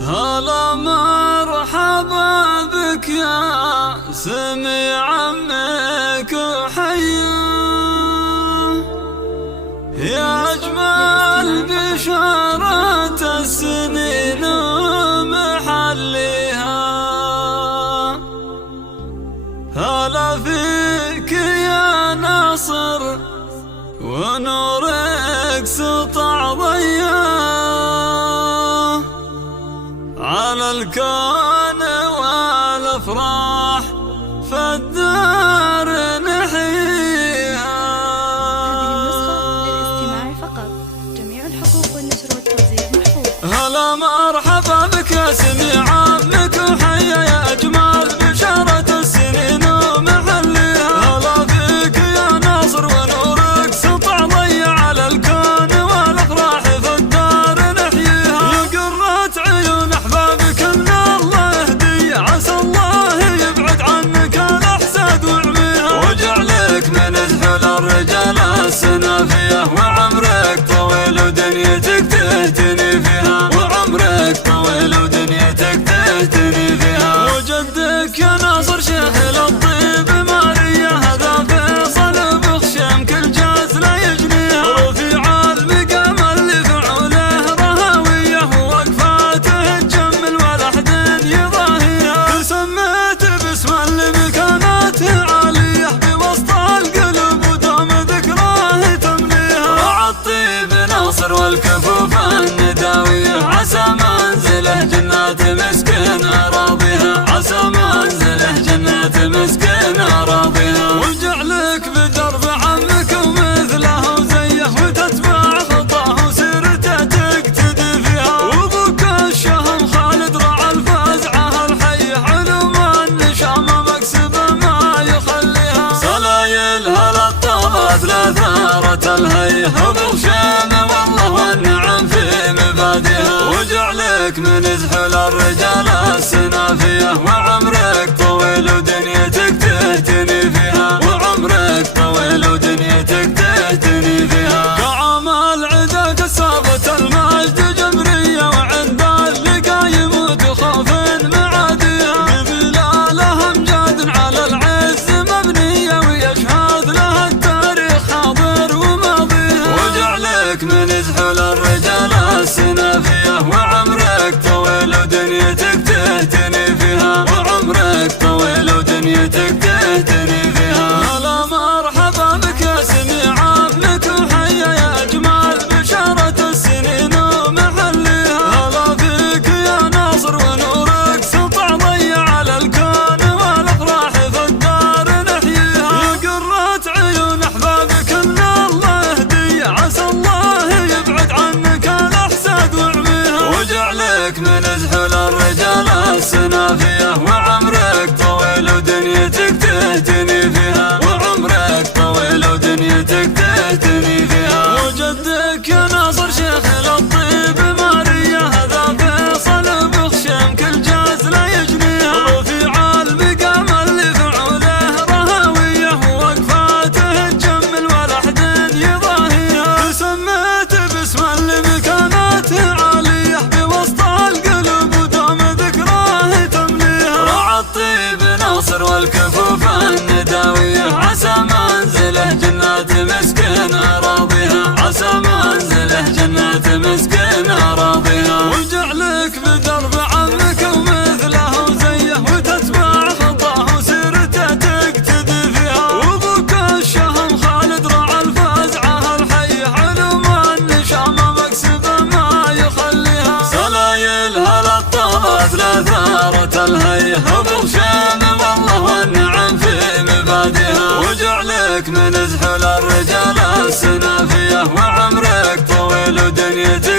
هلا مرحبا بك يا سمي عمك وحيا، يا أجمل بشارة السنين ومحليها. هلا فيك يا ناصر ونورك سطع ضياه على الكون والافراح فالدار نحييها. هذه النسخة للاستماع فقط، جميع الحقوق والنشر والتوزيع محفوظ. هلا مرحبا بك يا سمي عمك وحيا، يا اجمل بشارة السنين ومحليها. هلا فيك يا ناصر ونورك سطع ضي على الكون والافراح في الدار نحييها. يا قرة عيون احبابك ان الله يهدي، عسى الله يبعد عنك الاحساد ويعميها، وجعلك من ذحول الرجال السنافيه، وعمرك طويل ودنيتك تهتني فيها، وعمرك طويل ودنيتك تهتني فيها. وجدك يا ناصر شيخ للطيب ماريا، هذا فيصل بخشم كل جاز لا يجنيها، رفيع المقام اللي فعوله رهاويه، ووقفاته تجمل ولا احد يضاهيها. تسميت باسم اللي مكانته عاليه بوسط القلوب ودوم ذكراه تمليها. راعى الطيب ناصر والكفوف النداويه، عسى منزله جنات مسكن اراضيها، عسى منزله جنات مسكن اراضيها. وجعلك بدرب عمك ومثله وزيه، وتتبع خطاه وسيرته تقتدي فيها. وابوك الشهم خالد رعى الفزعه الحيه، علوم النشامه مكسبه ما يخليها. صلايلها للطابات لا ثارت الهيه، وبغشام والله والنعم في مبادئها. وجعلك من ذحول الرجال السنافيه، وعمرك طويل ودنيتك تهتني فيها، وعمرك طويل ودنيتك تهتني فيها. طعام العدا كسابة المجد جمريه، وعند اللقا يموت خوف معاديها. قبيلة لها امجاد على العز مبنيه، ويشهد لها التاريخ حاضر وماضيها. وجعلك من ذحول الرجال السنافيه، وعمرك طويل ودنيتك تهتني فيها، وعمرك طويل ودنيتك تهتني فيها. هلا مرحبا بك يا سمي عمك وحيا، يا اجمل بشارة السنين ومحليها. هلا فيك يا ناصر ونورك سطع ضي على الكون والافراح في الدار نحييها. يا قرة عيون احبابك ان الله يهدي، عسى الله يبعد عنك الاحساد ويعميها. وجعلك من ذحول الرجال السنافيه، وعمرك طويل ودنيتك تهتني فيها، وعمرك طويل ودنيتك تهتني فيها. وجدك يا ناصر شيخ للطيب ماريا، هذا فيصل بخشم كل جاز لا يجنيها، رفيع المقام اللي فعوله رهاويه، ووقفاته تجمل ولا احد يضاهيها. تسميت باسم اللي مكانته عاليه بوسط القلوب ودوم ذكراه تمليها. راعى الطيب ناصر والكفوف النداويه، عسى منزله جنات مسكن اراضيها، عسى منزله جنات مسكن اراضيها. وجعلك بدرب عمك ومثله وزيه، وتتبع خطاه وسيرته تقتدي فيها. وابوك الشهم خالد رعى الفزعه الحيه، علوم النشامه مكسبه ما يخليها. صلايلها للطابات لا ثارت الهيه، وبغشام والله والنعم في مبادئها. وجعلك من ذحول الرجال السنافيه، وعمرك طويل ودنيتك